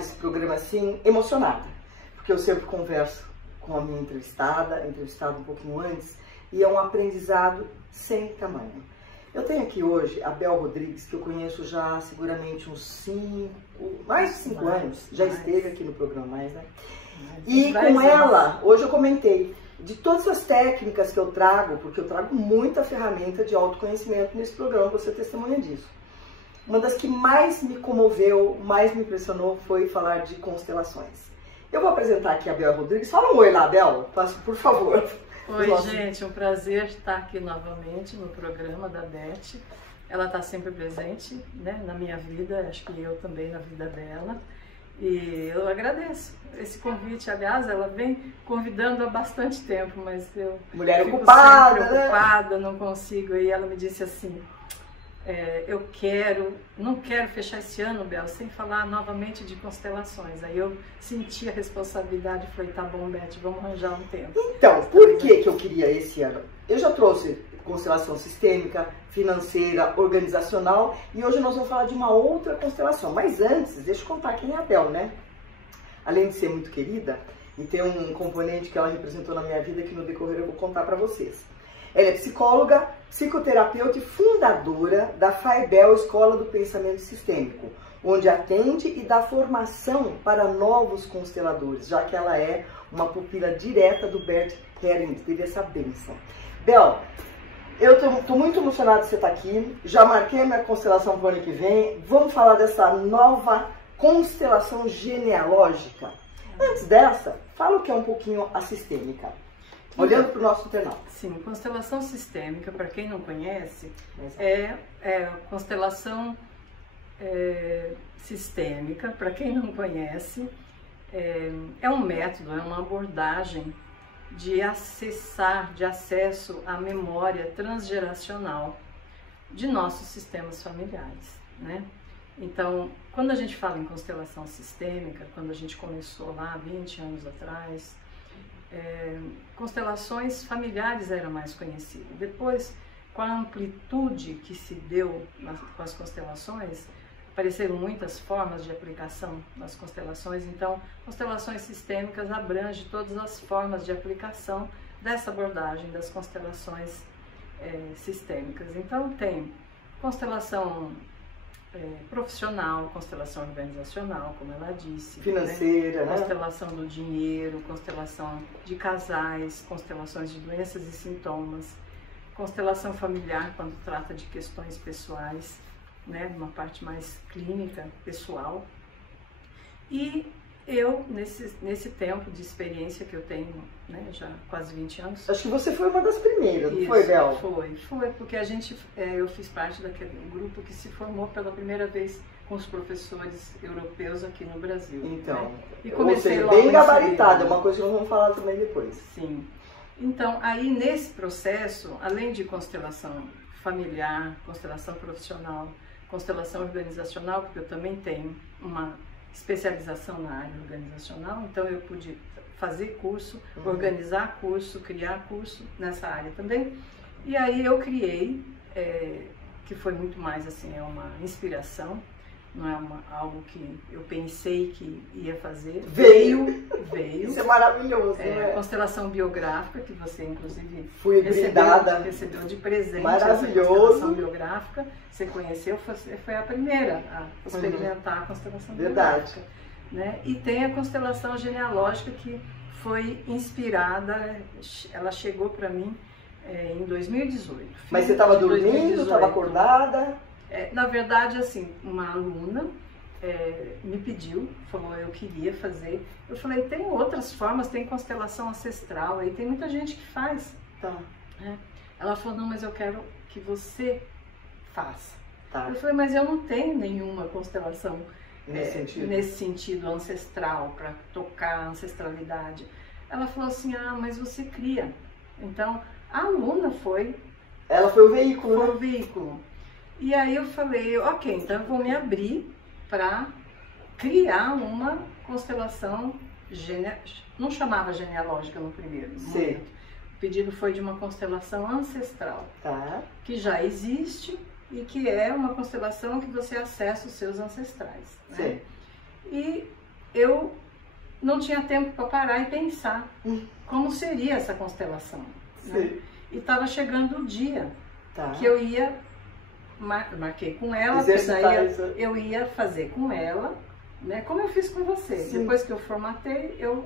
esse programa assim emocionada, porque eu sempre converso com a minha entrevistada um pouquinho antes, e é um aprendizado sem tamanho. Eu tenho aqui hoje a Bel Rodrigues, que eu conheço já seguramente mais de 5 anos, já esteve aqui no programa mais, né? E com ela, hoje eu comentei de todas as técnicas que eu trago, porque eu trago muita ferramenta de autoconhecimento nesse programa, você testemunha disso. Uma das que mais me comoveu, mais me impressionou foi falar de constelações. Eu vou apresentar aqui a Bel Rodrigues. Fala um oi lá, Bel, por favor. Oi, gente, é um prazer estar aqui novamente no programa da Beth. Ela está sempre presente, né, na minha vida, acho que eu também na vida dela. E eu agradeço esse convite. Aliás, ela vem convidando há bastante tempo, mas eu Mulher fico ocupada, sempre ocupada, não consigo. E ela me disse assim, não quero fechar esse ano, Bel, sem falar novamente de constelações. Aí eu senti a responsabilidade e falei, tá bom, Beth, vamos arranjar um tempo. Então, por que eu queria esse ano? Eu já trouxe constelação sistêmica, financeira, organizacional, e hoje nós vamos falar de uma outra constelação. Mas antes, deixa eu contar quem é a Bel, né? Além de ser muito querida, e ter um componente que ela representou na minha vida que no decorrer eu vou contar para vocês. Ela é psicóloga, psicoterapeuta e fundadora da FAIBEL, Escola do Pensamento Sistêmico, onde atende e dá formação para novos consteladores, já que ela é uma pupila direta do Bert Hellinger, teve essa bênção. Bel, eu estou muito emocionada de você estar aqui, já marquei a minha constelação para o ano que vem, vamos falar dessa nova constelação genealógica. Antes dessa, fala o que é um pouquinho a sistêmica. Olhando para o nosso internauta. Sim, constelação sistêmica, para quem não conhece, é constelação sistêmica, para quem não conhece, é um método, é uma abordagem de acesso à memória transgeracional de nossos sistemas familiares, né? Então, quando a gente fala em constelação sistêmica, quando a gente começou lá 20 anos atrás, constelações familiares eram mais conhecidas. Depois, com a amplitude que se deu com as constelações, apareceram muitas formas de aplicação das constelações. Então, constelações sistêmicas abrange todas as formas de aplicação dessa abordagem das constelações sistêmicas. Então, tem constelação profissional, constelação organizacional, como ela disse, financeira, né? Constelação do dinheiro, constelação de casais, constelações de doenças e sintomas, constelação familiar quando trata de questões pessoais, né, uma parte mais clínica, pessoal. E eu, nesse tempo de experiência que eu tenho, né, já quase 20 anos... Acho que você foi uma das primeiras, não foi, Bel? Foi, porque eu fiz parte daquele grupo que se formou pela primeira vez com os professores europeus aqui no Brasil. Então, né? E comecei ou seja, logo bem gabaritada, é uma coisa que nós vamos falar também depois. Sim. Então, aí nesse processo, além de constelação familiar, constelação profissional, constelação organizacional, porque eu também tenho uma especialização na área organizacional, então eu pude fazer curso, organizar curso, criar curso nessa área também. E aí eu criei, que foi muito mais assim, é uma inspiração, não é algo que eu pensei que ia fazer. Veio. Isso é maravilhoso, né? Constelação biográfica, que você inclusive recebeu de presente. Maravilhoso. Essa constelação biográfica, você conheceu, foi a primeira a experimentar a constelação biográfica. Né? E tem a constelação genealógica, que foi inspirada, ela chegou para mim em 2018. Mas você estava dormindo, estava acordada? Na verdade, assim, uma aluna me pediu, falou, eu queria fazer. Eu falei, tem outras formas, tem constelação ancestral, aí tem muita gente que faz. Tá. Ela falou, não, mas eu quero que você faça. Tá. Eu falei, mas eu não tenho nenhuma constelação nesse sentido ancestral, para tocar a ancestralidade. Ela falou assim, mas você cria. Então, a aluna foi... Ela foi o veículo, Foi o veículo. E aí eu falei, ok, então eu vou me abrir para criar uma constelação, não chamava genealógica no primeiro momento. O pedido foi de uma constelação ancestral, que já existe e que é uma constelação que você acessa os seus ancestrais. Né? E eu não tinha tempo para parar e pensar como seria essa constelação. Né? E estava chegando o dia que eu ia, marquei com ela, daí eu ia fazer com ela, né? Como eu fiz com você. Sim. Depois que eu formatei, eu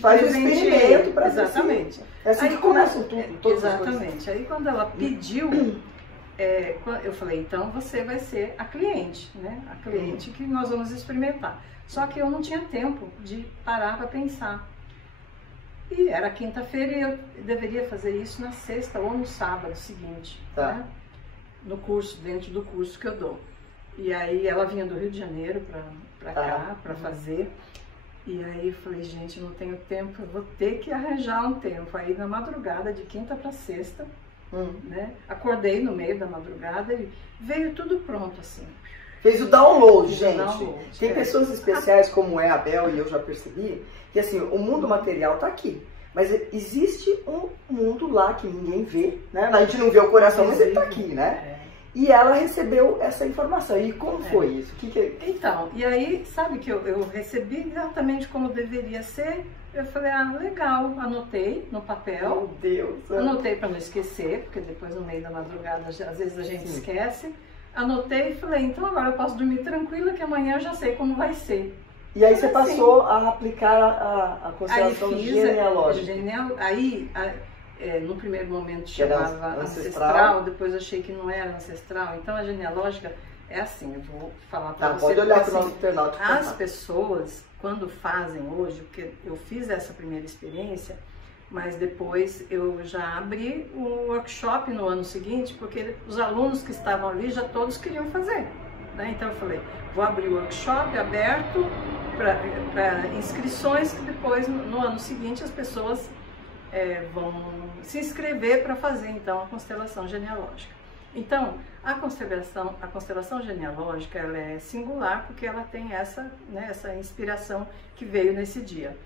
faz um experimento para ver. Exatamente. É assim que começa tudo. Exatamente. Aí quando ela pediu, eu falei, então você vai ser a cliente, né? A cliente que nós vamos experimentar. Só que eu não tinha tempo de parar para pensar. E era quinta-feira e eu deveria fazer isso na sexta ou no sábado seguinte, né? No curso, dentro do curso que eu dou. E aí ela vinha do Rio de Janeiro para cá, para fazer. E aí eu falei, gente, não tenho tempo, eu vou ter que arranjar um tempo. Aí na madrugada, de quinta para sexta, né? Acordei no meio da madrugada e veio tudo pronto, assim. Fez o download, gente. Tem pessoas especiais como é a Bel, e eu já percebi, que assim, o mundo material tá aqui. Mas existe um mundo lá que ninguém vê, né? A gente não vê o coração, mas ele tá aqui, né? E ela recebeu essa informação. E como foi isso? Então, e aí, sabe que eu recebi exatamente como deveria ser. Eu falei, legal, anotei no papel. Meu Deus! Anotei para não esquecer, porque depois no meio da madrugada, às vezes a gente esquece. Anotei e falei, então agora eu posso dormir tranquila, que amanhã eu já sei como vai ser. E aí você passou a aplicar a constelação genealógica. Aí, no primeiro momento chamava ancestral, depois achei que não era ancestral. Então a genealógica é assim, eu vou falar para você. Pode olhar para o nosso internauta. As pessoas, quando fazem hoje, porque eu fiz essa primeira experiência, mas depois eu já abri um workshop no ano seguinte, porque os alunos que estavam ali já todos queriam fazer. Né? Então eu falei, vou abrir o workshop aberto para inscrições, que depois no ano seguinte as pessoas vão se inscrever para fazer então a constelação genealógica. Então a constelação genealógica ela é singular porque ela tem essa inspiração que veio nesse dia.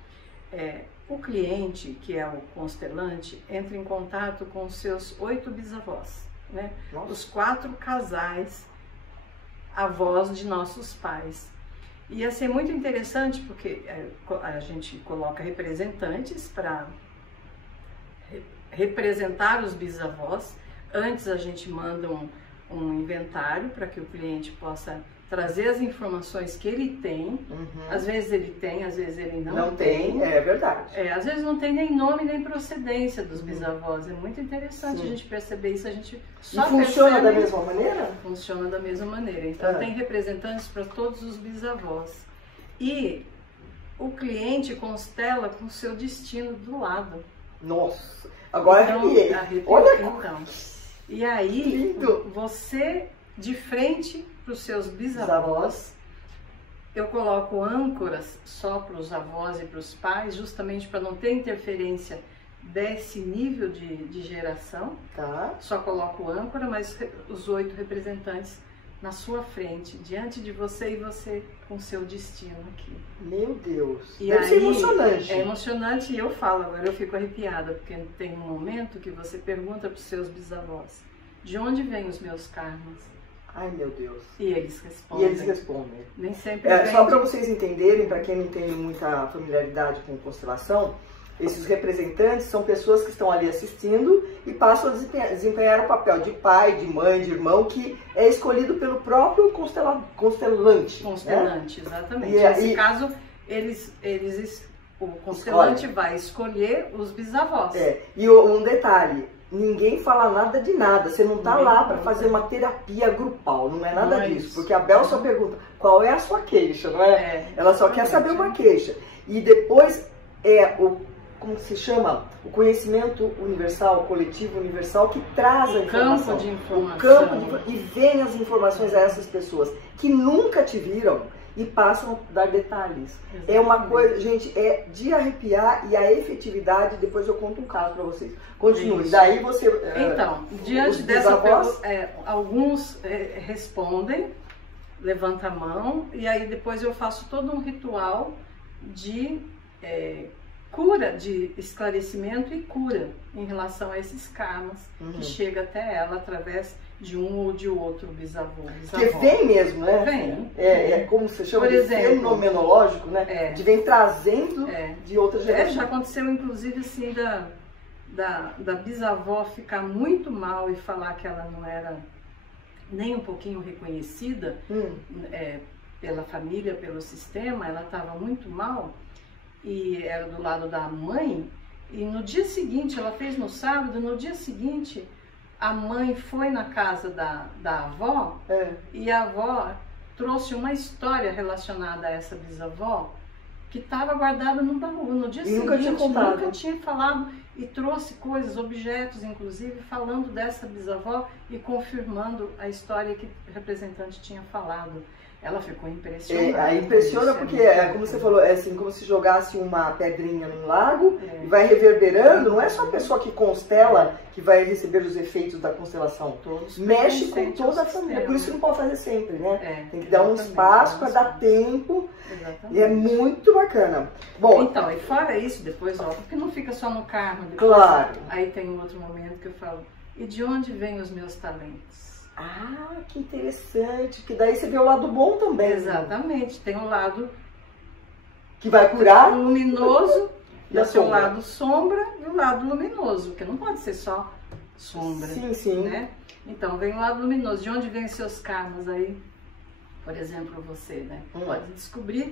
O cliente, que é o constelante, entra em contato com os seus 8 bisavós, né? Os 4 casais avós de nossos pais. E ia ser muito interessante porque a gente coloca representantes para representar os bisavós. Antes a gente manda um inventário para que o cliente possa trazer as informações que ele tem. Às vezes ele tem, às vezes ele não tem. É verdade. Às vezes não tem nem nome nem procedência dos bisavós. É muito interessante a gente perceber isso. A gente só funciona da mesma maneira? Funciona da mesma maneira. Então tem representantes para todos os bisavós. E o cliente constela com o seu destino do lado. Nossa, agora arrepiei. Olha então. E aí, você de frente para os seus bisavós, eu coloco âncoras só para os avós e para os pais, justamente para não ter interferência desse nível de geração. Só coloco âncora, mas os 8 representantes na sua frente, diante de você e você com o seu destino aqui. Meu Deus! E deve ser emocionante. É emocionante e eu falo, agora eu fico arrepiada, porque tem um momento que você pergunta para os seus bisavós, de onde vêm os meus karmas? Ai, meu Deus. E eles respondem. Nem sempre só para vocês entenderem, para quem não tem muita familiaridade com constelação, esses representantes são pessoas que estão ali assistindo e passam a desempenhar o papel de pai, de mãe, de irmão, que é escolhido pelo próprio constelante. Constelante, né? Exatamente. Nesse caso, o constelante vai escolher os bisavós. E um detalhe, ninguém fala nada de nada, você não está lá para fazer uma terapia grupal, não é nada disso. Porque a Bel só pergunta, qual é a sua queixa, não é? Ela só quer saber uma queixa. E depois como se chama? O conhecimento universal, o coletivo universal, que traz a informação. Campo de informação. E vem as informações a essas pessoas que nunca te viram e passam a dar detalhes. Exatamente. É uma coisa, gente, é de arrepiar, e a efetividade, depois eu conto um caso para vocês. Continue. Isso. Daí você... Então, diante dessa pergunta, alguns respondem, levanta a mão, e aí depois eu faço todo um ritual de cura, de esclarecimento e cura em relação a esses karmas que chega até ela através de um ou de outro bisavô. Porque vem mesmo, né? Vem. É como você chama de fenomenológico, né? De vem trazendo de outra geração. Já aconteceu, inclusive, assim, da bisavó ficar muito mal e falar que ela não era nem um pouquinho reconhecida pela família, pelo sistema, ela estava muito mal e era do lado da mãe. E no dia seguinte, ela fez no sábado, no dia seguinte, a mãe foi na casa da avó e a avó trouxe uma história relacionada a essa bisavó que estava guardada no baú. No dia seguinte, nunca tinha falado e trouxe coisas, objetos, inclusive, falando dessa bisavó e confirmando a história que o representante tinha falado. Ela ficou impressionada. Impressiona porque, como você falou, é assim, como se jogasse uma pedrinha num lago e vai reverberando. Não é só a pessoa que constela que vai receber os efeitos da constelação. Todos mexe com toda a família. Por isso não pode fazer sempre, né? Tem que dar um espaço para dar tempo. Exatamente. E é muito bacana. Bom, então, e fora isso, depois, porque não fica só no carro. Depois, claro. Aí tem um outro momento que eu falo, e de onde vêm os meus talentos? Ah, que interessante, que daí você vê o lado bom também. Exatamente, tem um lado que vai curar, luminoso, e o lado sombra e o lado luminoso, que não pode ser só sombra. Sim, sim. Né? Então vem o lado luminoso, de onde vêm os seus karmas aí? Por exemplo, você, né? Pode descobrir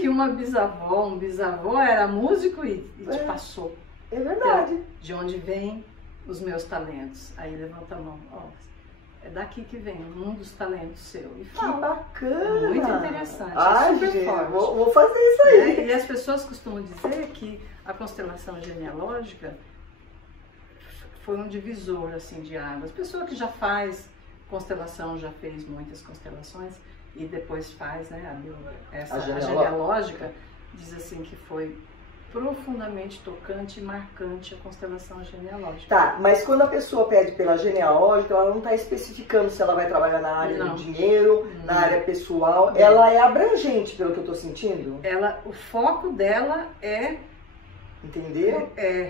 que uma bisavó, um bisavô era músico e te passou. É verdade. Então, de onde vêm os meus talentos? Aí levanta a mão, é daqui que vem um dos talentos seu. E fala. Que bacana! Muito interessante. Ai, super gente, forte. Vou fazer isso aí. E as pessoas costumam dizer que a constelação genealógica foi um divisor assim, de águas. Pessoa que já faz constelação, já fez muitas constelações e depois faz, né, a genealógica, diz assim que foi profundamente tocante e marcante a constelação genealógica. Tá, mas quando a pessoa pede pela genealógica, ela não está especificando se ela vai trabalhar na área do dinheiro, na área pessoal. Ela é abrangente, pelo que eu estou sentindo. O foco dela é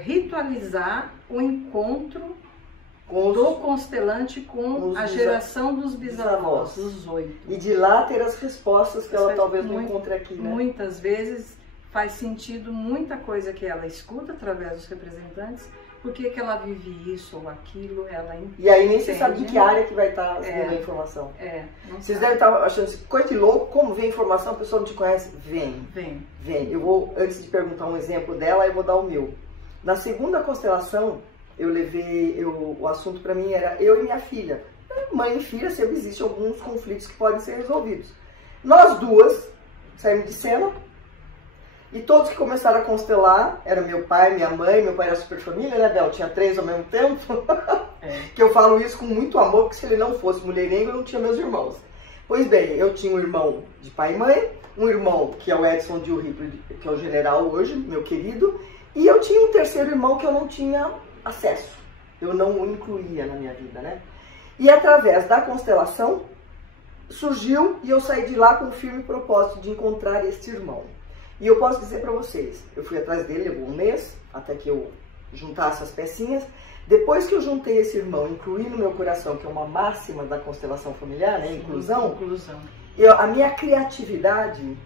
ritualizar o encontro do constelante com a geração dos bisavós, os 8. E de lá ter as respostas que ela talvez não encontre aqui, né? Muitas vezes faz sentido muita coisa que ela escuta através dos representantes, porque que ela vive isso ou aquilo, ela entende. E aí nem se sabe de que área que vai estar vindo a informação. Vocês devem estar achando assim, coisa de louco, como vem informação, a pessoa não te conhece? Vem. Eu vou, antes de perguntar um exemplo dela, eu vou dar o meu. Na segunda constelação, o assunto para mim era eu e minha filha. Mãe e filha, sempre existem alguns conflitos que podem ser resolvidos. Nós duas saímos de cena. E todos que começaram a constelar, era meu pai, minha mãe, meu pai era super família, né, Bel? Tinha 3 ao mesmo tempo. Que eu falo isso com muito amor, porque se ele não fosse mulherengo, eu não tinha meus irmãos. Pois bem, eu tinha um irmão de pai e mãe, um irmão que é o Edson de Uribe, que é o general hoje, meu querido, e eu tinha um terceiro irmão que eu não tinha acesso. Eu não o incluía na minha vida, né? E através da constelação, surgiu e eu saí de lá com o firme propósito de encontrar este irmão. E eu posso dizer para vocês, eu fui atrás dele, levou um mês, até que eu juntasse as pecinhas. Depois que eu juntei esse irmão, incluí no meu coração, que é uma máxima da constelação familiar, né? Inclusão. A minha criatividade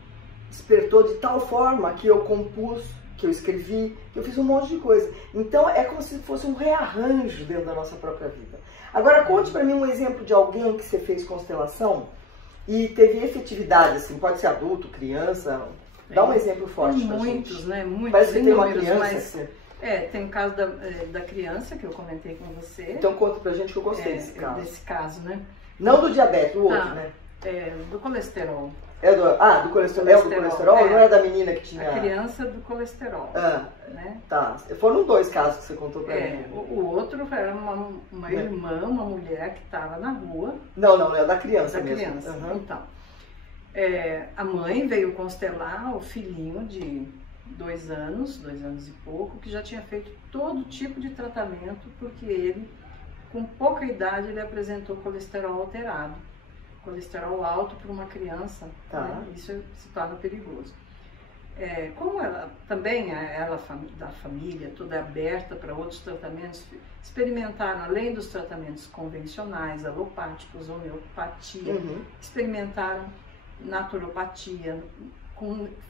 despertou de tal forma que eu compus, que eu escrevi, que eu fiz um monte de coisa. Então é como se fosse um rearranjo dentro da nossa própria vida. Agora conte para mim um exemplo de alguém que você fez constelação e teve efetividade, assim, pode ser adulto, criança. Dá um exemplo forte pra muitos, gente. Né? Muitos, parece que tem uma números, criança. Tem o caso da criança que eu comentei com você. Então conta pra gente que eu gostei desse caso. Desse caso, né? Não do diabetes, o outro, né? Do colesterol. Do colesterol? Do colesterol? Não era da menina que tinha... A criança do colesterol. Né? Tá. Foram 2 casos que você contou pra mim. O outro era uma irmã, uma mulher que estava na rua. Não, é da criança mesmo. Criança. Então, a mãe veio constelar o filhinho de 2 anos e pouco, que já tinha feito todo tipo de tratamento, porque ele, com pouca idade, ele apresentou colesterol alterado. Colesterol alto para uma criança, né? Isso se torna perigoso. como ela também, ela da família, toda é aberta para outros tratamentos, experimentaram, além dos tratamentos convencionais, alopáticos, homeopatia, experimentaram naturopatia,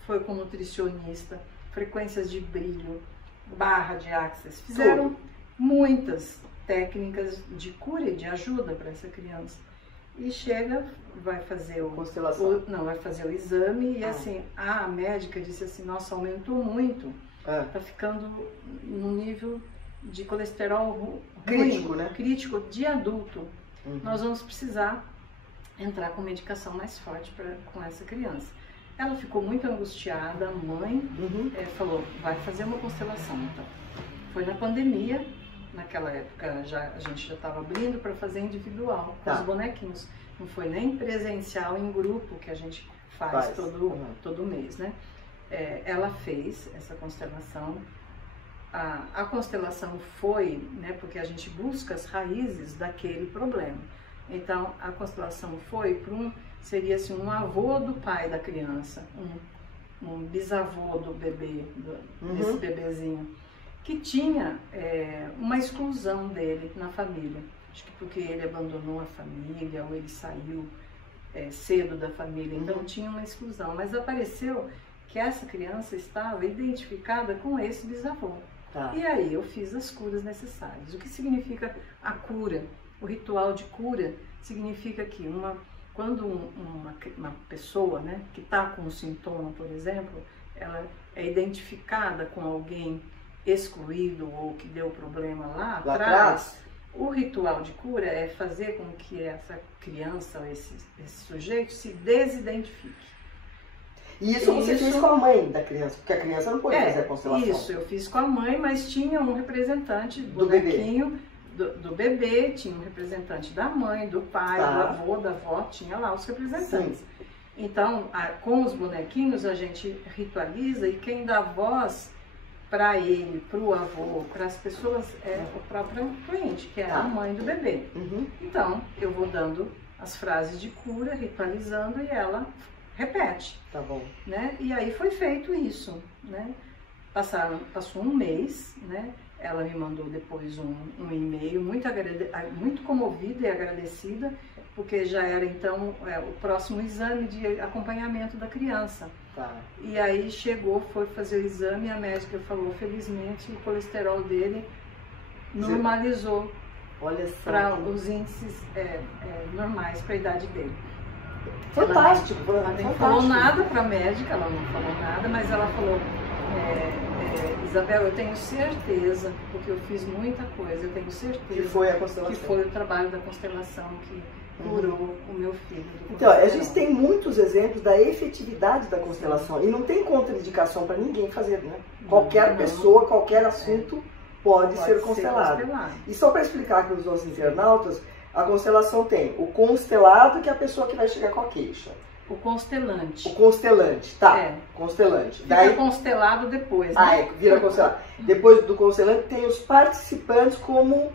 foi com nutricionista, frequências de brilho, barra de axis, fizeram muitas técnicas de cura e de ajuda para essa criança. E chega, vai fazer vai fazer o exame e assim, a médica disse assim, nossa, aumentou muito, tá ficando no nível de colesterol crítico, ruim, né? Crítico de adulto. Nós vamos precisar entrar com medicação mais forte com essa criança. Ela ficou muito angustiada, a mãe falou, vai fazer uma constelação. Então, foi na pandemia, naquela época a gente já estava abrindo para fazer individual, com os bonequinhos. Não foi nem presencial em grupo que a gente faz todo mês, né? Ela fez essa constelação. A constelação foi, né, porque a gente busca as raízes daquele problema. Então, a constelação foi para seria assim, um avô do pai da criança, um bisavô do bebê, desse bebezinho, que tinha uma exclusão dele na família. Acho que porque ele abandonou a família ou ele saiu cedo da família, então tinha uma exclusão. Mas apareceu que essa criança estava identificada com esse bisavô. E aí eu fiz as curas necessárias. O que significa a cura? O ritual de cura significa que quando uma pessoa, né, que está com um sintoma, por exemplo, ela é identificada com alguém excluído ou que deu problema lá atrás, o ritual de cura é fazer com que essa criança, esse sujeito, se desidentifique. E isso você fez com a mãe da criança, porque a criança não pode fazer a constelação. Isso, eu fiz com a mãe, mas tinha um representante do bonequinho, do bebê, tinha um representante da mãe, do pai, do avô, da avó, tinha lá os representantes. Então, com os bonequinhos a gente ritualiza e quem dá voz para ele, para o avô, para as pessoas, é o próprio cliente, que é a mãe do bebê. Então, eu vou dando as frases de cura, ritualizando, e ela repete. Tá bom. Né? E aí foi feito isso, né? Passou um mês, né? Ela me mandou depois um e-mail muito comovida e agradecida, porque já era então o próximo exame de acompanhamento da criança. E aí foi fazer o exame e a médica falou, felizmente o colesterol dele normalizou para os índices normais para a idade dele. Fantástico! Ela nem falou nada para a médica, ela não falou nada, mas ela falou, Isabel, eu tenho certeza, porque eu fiz muita coisa, eu tenho certeza que foi a constelação, que foi o trabalho da constelação que curou o meu filho. Então, a gente tem muitos exemplos da efetividade da constelação e não tem contraindicação para ninguém fazer, né? Qualquer pessoa, qualquer assunto pode ser constelado. E só para explicar para os nossos internautas, a constelação tem o constelado, que é a pessoa que vai chegar com a queixa. O constelante. O constelante, constelante. Fica constelado depois, né? Vira constelado. Depois do constelante tem os participantes como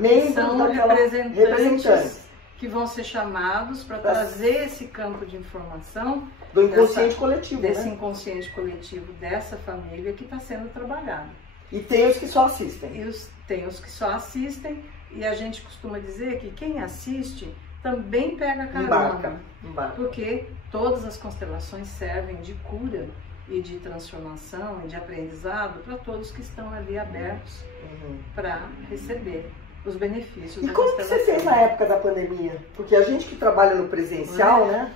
membros daquela representantes. Que vão ser chamados para trazer esse campo de informação do inconsciente coletivo, desse inconsciente coletivo dessa família que está sendo trabalhado. E tem os que só assistem. Tem os que só assistem, e a gente costuma dizer que quem assiste também pega carona, porque todas as constelações servem de cura e de transformação e de aprendizado para todos que estão ali abertos para receber os benefícios. E como que você fez na época da pandemia? Porque a gente que trabalha no presencial, né?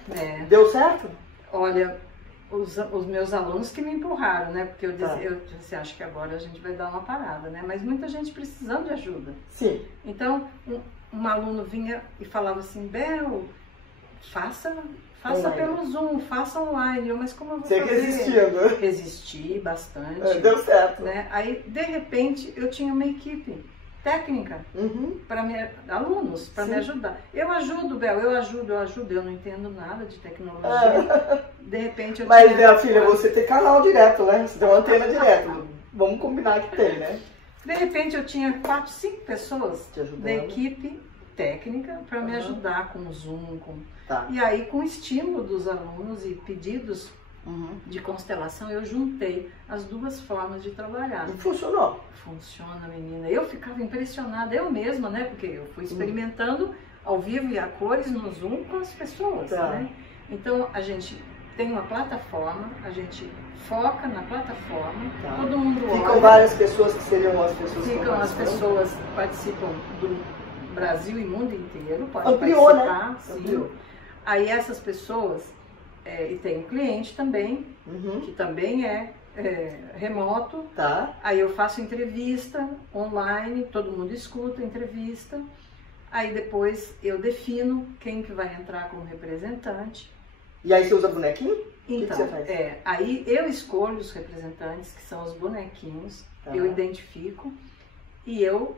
Deu certo? Olha, os meus alunos que me empurraram, né? Porque eu disse, acho que agora a gente vai dar uma parada, né? Mas muita gente precisando de ajuda. Sim. Então, um aluno vinha e falava assim, Bel, faça pelo Zoom, faça online. Mas como eu vou fazer? Você resistia, né? Resisti bastante. Deu certo. Né? Aí, de repente, eu tinha uma equipe técnica para alunos, para me ajudar. Eu ajudo, Bel, eu não entendo nada de tecnologia. De repente eu Mas, minha filha, você tem canal direto, né? Você tem uma antena direto. Vamos combinar que tem, né? De repente eu tinha 4, 5 pessoas da equipe técnica para me ajudar com o Zoom. E aí, com o estímulo dos alunos e pedidos de constelação, eu juntei as duas formas de trabalhar. E funcionou? Funciona, menina. Eu ficava impressionada, eu mesma, né? Porque eu fui experimentando ao vivo e a cores no Zoom com as pessoas, né? Então, a gente tem uma plataforma, a gente foca na plataforma, todo mundo olha. Ficam várias pessoas que seriam as pessoas que Ficam as pessoas que participam do Brasil e mundo inteiro, pode ampliou, participar, né? sim. Ampliou. Aí essas pessoas, e tem um cliente também, que também é remoto. Aí eu faço entrevista online, todo mundo escuta a entrevista. Aí depois eu defino quem que vai entrar como representante. E aí você usa bonequinho? Então, o que você faz? Aí eu escolho os representantes, que são os bonequinhos, eu identifico e eu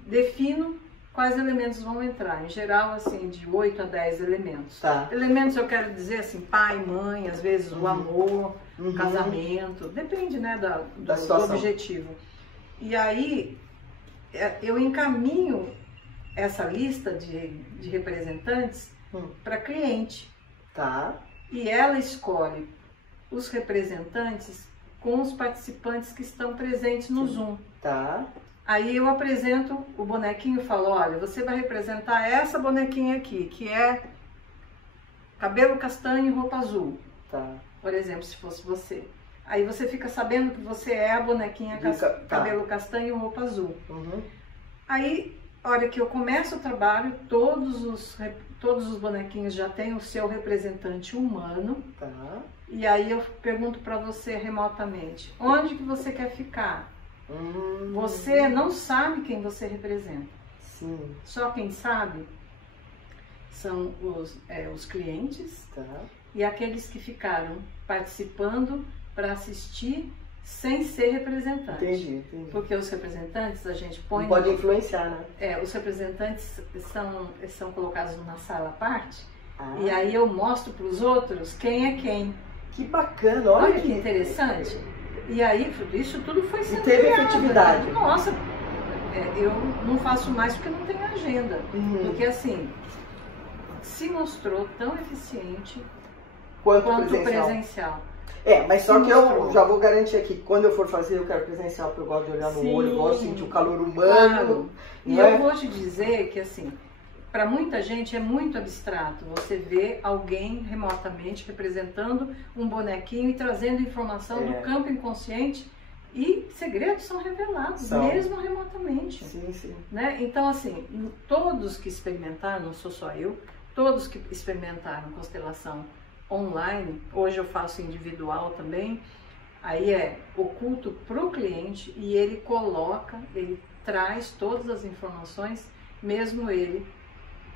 defino quais elementos vão entrar. Em geral, assim, de 8 a 10 elementos. Elementos eu quero dizer assim, pai, mãe, às vezes o amor, o casamento, depende, né, do objetivo. E aí eu encaminho essa lista de representantes para cliente. E ela escolhe os representantes com os participantes que estão presentes no Zoom. Aí eu apresento o bonequinho e falo, olha, você vai representar essa bonequinha aqui, que é cabelo castanho e roupa azul. Por exemplo, se fosse você. Aí você fica sabendo que você é a bonequinha cabelo castanho e roupa azul. Aí, a hora que eu começo o trabalho, todos os bonequinhos já têm o seu representante humano. E aí eu pergunto para você remotamente, onde que você quer ficar? Você não sabe quem você representa. Só quem sabe são os clientes e aqueles que ficaram participando para assistir sem ser representante. Entendi. Porque os representantes a gente põe... Não pode influenciar, né? Os representantes são colocados numa sala à parte e aí eu mostro para os outros quem é quem. Que bacana, olha que interessante. E aí, isso tudo foi sendo teve criado, efetividade. Nossa, eu não faço mais porque não tenho agenda. Porque assim, se mostrou tão eficiente quanto presencial. Mas só que eu já vou garantir aqui, quando eu for fazer, eu quero presencial, porque eu gosto de olhar no olho, eu gosto de sentir o calor humano. E eu vou te dizer que assim, para muita gente é muito abstrato você ver alguém remotamente representando um bonequinho e trazendo informação do campo inconsciente e segredos são revelados, mesmo remotamente. Né? Então assim, todos que experimentaram, não sou só eu, todos que experimentaram constelação online, hoje eu faço individual também, aí é oculto para o cliente e ele traz todas as informações, mesmo ele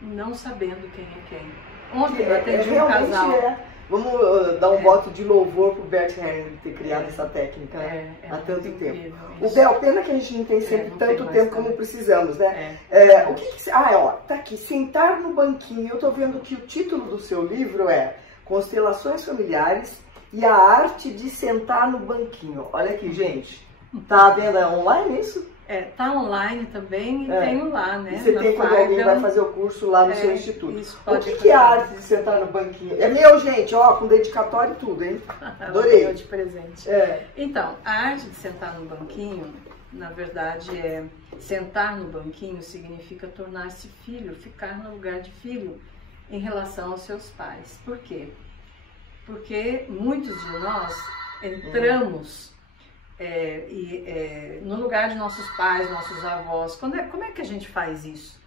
não sabendo quem é quem. Ontem eu atendi um casal. Vamos dar um voto de louvor pro Bert Hellinger ter criado essa técnica há tanto tempo. O Bel, pena que a gente não tem sempre tanto tempo como precisamos, né? O que tá aqui, sentar no banquinho. Eu tô vendo que o título do seu livro é Constelações Familiares e a Arte de Sentar no Banquinho. Olha aqui, gente. Tá vendo online isso? Tá online também e tenho lá, né? E você tem quando alguém vai fazer o curso lá no seu instituto. O que é a arte de sentar no banquinho? É meu, gente, ó, com dedicatório e tudo, hein? Adorei. De presente. Então, a arte de sentar no banquinho, na verdade, sentar no banquinho significa tornar-se filho, ficar no lugar de filho em relação aos seus pais. Por quê? Porque muitos de nós entramos no lugar de nossos pais, nossos avós. Como é que a gente faz isso?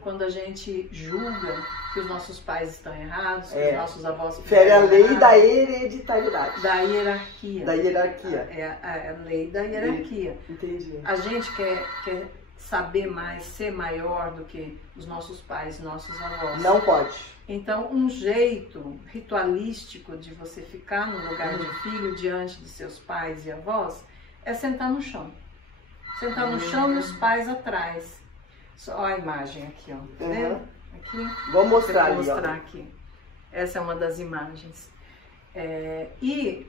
Quando a gente julga que os nossos pais estão errados, que os nossos avós estão errados. Fere a lei da hereditariedade. Da hierarquia. Da hierarquia. É a lei da hierarquia. Entendi. A gente quer saber mais, ser maior do que os nossos pais e nossos avós. Não pode. Então, um jeito ritualístico de você ficar no lugar de filho diante de seus pais e avós é sentar no chão. Sentar no chão e os pais atrás. Só a imagem aqui, ó. Tá vendo? Aqui. Vou mostrar ali, Vou mostrar aqui. Essa é uma das imagens. E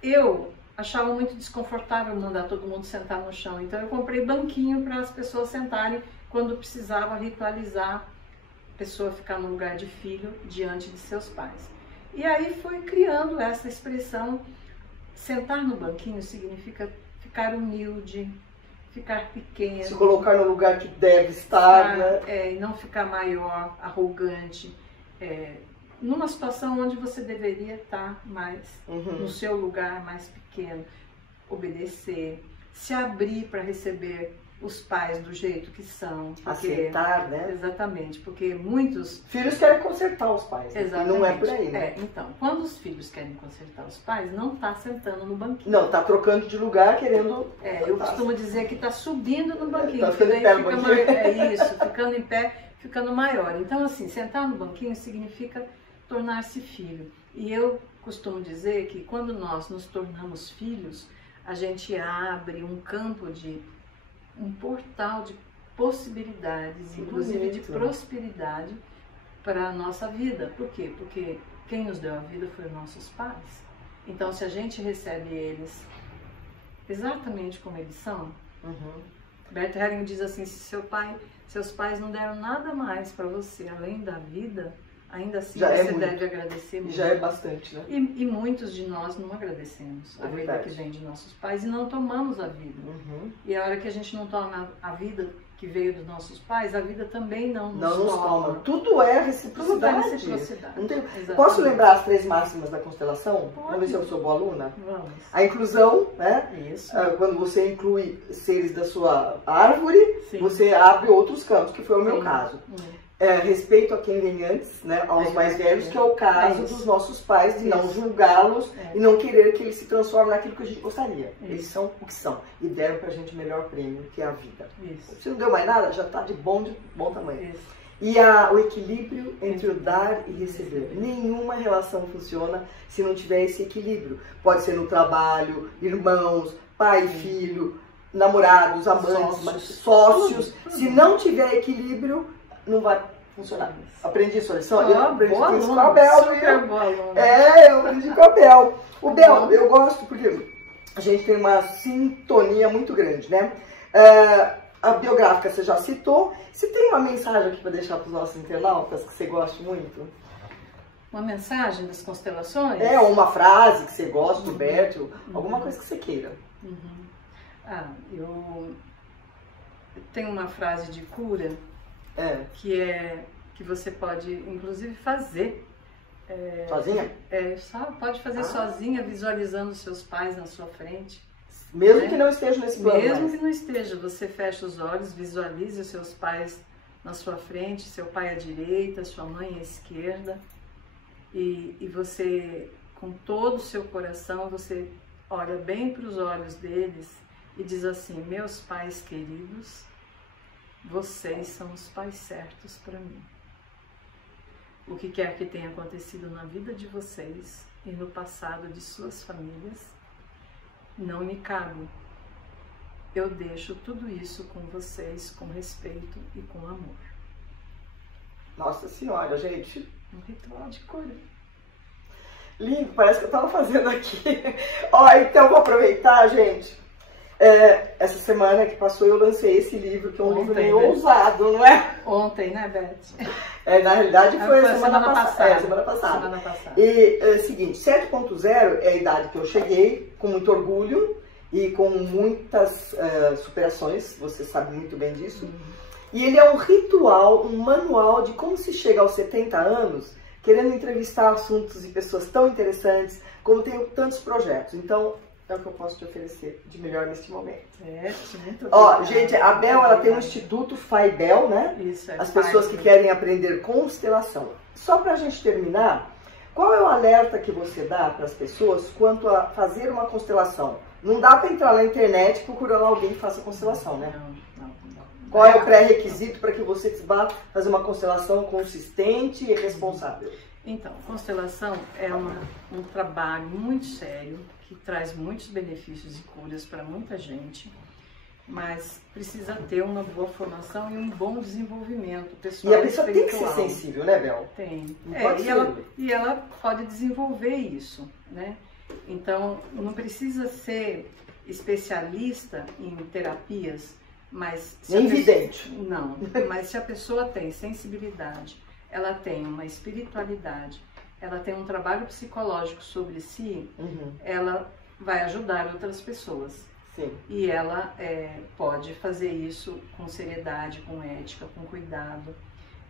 eu achava muito desconfortável mandar todo mundo sentar no chão. Então eu comprei banquinho para as pessoas sentarem quando precisava ritualizar a pessoa ficar no lugar de filho diante de seus pais. E aí foi criando essa expressão. Sentar no banquinho significa ficar humilde, ficar pequeno. Se colocar no lugar que deve estar, né? E não ficar maior, arrogante. Numa situação onde você deveria estar mais no seu lugar, mais pequeno. Obedecer, se abrir para receber os pais do jeito que são. Aceitar, né? Exatamente, porque muitos... Filhos querem consertar os pais, né? Exatamente. E não é por aí, né? Então, quando os filhos querem consertar os pais, não está sentando no banquinho. Não, está trocando de lugar, querendo... Eu costumo dizer que está subindo no banquinho. Tá ficando em pé no banquinho. Isso, ficando em pé, ficando maior. Então, assim, sentar no banquinho significa tornar-se filho. E eu costumo dizer que quando nós nos tornamos filhos, a gente abre um campo um portal de possibilidades, inclusive de prosperidade para a nossa vida. Por quê? Porque quem nos deu a vida foi os nossos pais. Então, se a gente recebe eles exatamente como eles são, Bert Hellinger diz assim, se seus pais não deram nada mais para você além da vida, ainda assim você deve agradecer muito. Já é bastante, né? E muitos de nós não agradecemos a vida que vem de nossos pais e não tomamos a vida. E a hora que a gente não toma a vida que veio dos nossos pais, a vida também não nos toma. Tudo é reciprocidade. Tudo é reciprocidade. Não tem... Posso lembrar as 3 máximas da constelação? Vamos ver se eu sou boa aluna? Vamos. A inclusão, né? Isso. Quando você inclui seres da sua árvore, Sim. você abre outros campos, que foi o meu caso. Respeito a quem vem antes, né, aos mais velhos, que é o caso dos nossos pais, de não julgá-los e não querer que eles se transformem naquilo que a gente gostaria. Eles são o que são e deram pra gente o melhor prêmio, que é a vida. Se não deu mais nada, já tá de bom tamanho. E o equilíbrio entre o dar e receber. Nenhuma relação funciona se não tiver esse equilíbrio. Pode ser no trabalho, irmãos, pai e filho, namorados, amantes, sócios. Se não tiver equilíbrio, não vai funcionar. Aprendi sua lição? Eu aprendi com isso com a Bel. Eu aprendi com a Bel. O Bel, eu gosto porque a gente tem uma sintonia muito grande, né? A biográfica você já citou. Você tem uma mensagem aqui para deixar para os nossos internautas que você goste muito? Uma mensagem das constelações? Ou uma frase que você gosta do Bert, alguma coisa que você queira. Eu tenho uma frase de cura que você pode, inclusive, fazer. Sozinha? Pode fazer sozinha, visualizando os seus pais na sua frente. Mesmo que não esteja nesse plano. Mesmo que não esteja, você fecha os olhos, visualize os seus pais na sua frente, seu pai à direita, sua mãe à esquerda. E você, com todo o seu coração, você olha bem para os olhos deles e diz assim: meus pais queridos, vocês são os pais certos para mim. O que quer que tenha acontecido na vida de vocês e no passado de suas famílias, não me cabe. Eu deixo tudo isso com vocês, com respeito e com amor. Nossa Senhora, gente. Um ritual de cura. Lindo, parece que eu estava fazendo aqui. Então vou aproveitar, gente. Essa semana que passou eu lancei esse livro, que é um livro meio ousado, não é? Ontem, né, Beth? Na realidade foi semana passada. Semana passada. E é o seguinte, 7.0 é a idade que eu cheguei, com muito orgulho e com muitas superações, você sabe muito bem disso. E ele é um ritual, um manual de como se chega aos 70 anos, querendo entrevistar assuntos e pessoas tão interessantes, como tenho tantos projetos. Então, é o que eu posso te oferecer de melhor neste momento. Muito gente, a Bel, ela tem um instituto Faibel, né? Isso, as pessoas que querem aprender constelação. Só pra gente terminar, qual é o alerta que você dá para as pessoas quanto a fazer uma constelação? Não dá para entrar na internet procurando alguém que faça constelação, né? Não. Qual é o pré-requisito para que você vá fazer uma constelação consistente e responsável? Então, constelação é um trabalho muito sério, que traz muitos benefícios e curas para muita gente, mas precisa ter uma boa formação e um bom desenvolvimento pessoal. E a pessoa tem que ser sensível, né, Bel? Tem. E ela pode desenvolver isso, né? Então, não precisa ser especialista em terapias, mas... Nem vidente. Não, mas se a pessoa tem sensibilidade, ela tem uma espiritualidade, ela tem um trabalho psicológico sobre si, ela vai ajudar outras pessoas. Sim. E ela pode fazer isso com seriedade, com ética, com cuidado.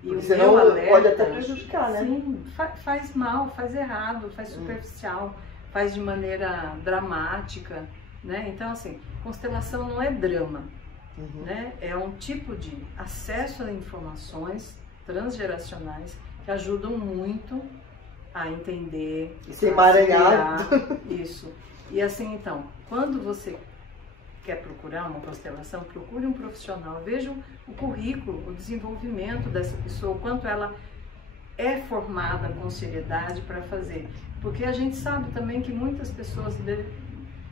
E porque o senão meu alerta, pode até prejudicar, né? Sim, faz mal, faz errado, faz superficial, faz de maneira dramática, né? Então, assim, constelação não é drama, né? É um tipo de acesso a informações transgeracionais que ajudam muito a entender, Esse emaranhado. Isso. E assim, então, quando você quer procurar uma constelação, procure um profissional, veja o currículo, o desenvolvimento dessa pessoa, o quanto ela é formada com seriedade para fazer. Porque a gente sabe também que muitas pessoas,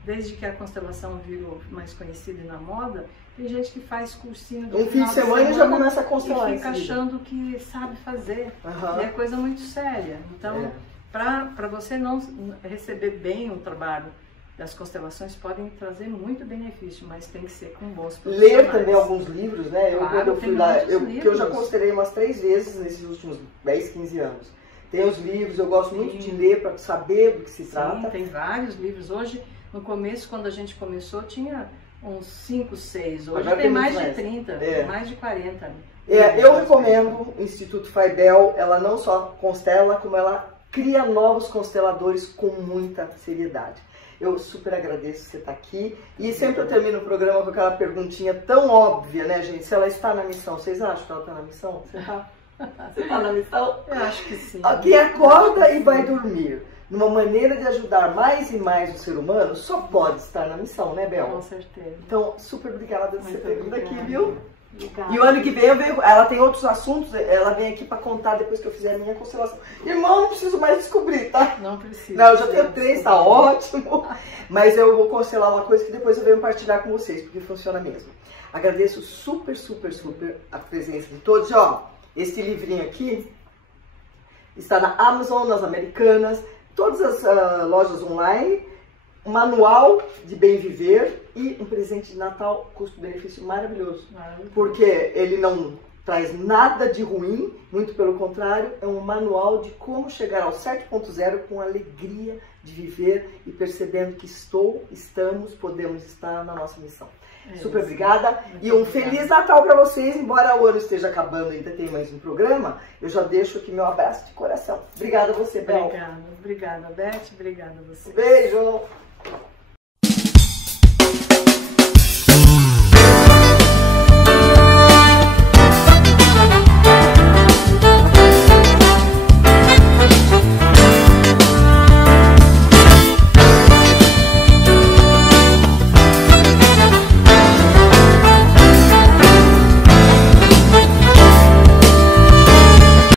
desde que a constelação virou mais conhecida e na moda, tem gente que faz cursinho do fim de semana e já começa a constelar e fica achando que sabe fazer. E é coisa muito séria. Então, para você não receber bem o trabalho das constelações, podem trazer muito benefício, mas tem que ser com bons profissionais. Ler também alguns livros, né? Claro, quando eu fui lá, que eu já constelei umas 3 vezes nesses últimos 10, 15 anos. Tem os livros, eu gosto muito de ler para saber do que se trata. Tem vários livros. Hoje, no começo, quando a gente começou, tinha uns 5, 6. Hoje tem mais de 30, mais de 40. Eu recomendo o Instituto Faibel. Ela não só constela, como ela cria novos consteladores com muita seriedade. Eu super agradeço você estar aqui. E sempre eu termino o programa com aquela perguntinha tão óbvia, né, gente? Se ela está na missão. Vocês acham que ela está na missão? Você está? Você está na missão? Eu acho que sim. Quem acorda e vai dormir numa maneira de ajudar mais e mais o ser humano, só pode estar na missão, né, Bel? Com certeza. Então, super obrigada por você ter vindo aqui, viu? Obrigada. E o ano que vem ela tem outros assuntos, ela vem aqui para contar depois que eu fizer a minha constelação. Irmão, não preciso mais descobrir, tá? Não precisa. Não, eu já tenho 3, tá ótimo. Mas eu vou constelar uma coisa que depois eu venho partilhar com vocês, porque funciona mesmo. Agradeço super, super, super a presença de todos. E, ó, esse livrinho aqui está na Amazon, nas Americanas, todas as lojas online. Um manual de bem viver e um presente de Natal custo-benefício maravilhoso. Porque ele não traz nada de ruim, muito pelo contrário, é um manual de como chegar ao 7.0 com alegria de viver e percebendo que podemos estar na nossa missão. Super obrigada e um Feliz Natal para vocês, embora o ano esteja acabando e ainda tem mais um programa, eu já deixo aqui meu abraço de coração. Obrigada a você, Bel. Obrigada, Beth, obrigada a você. Beijo!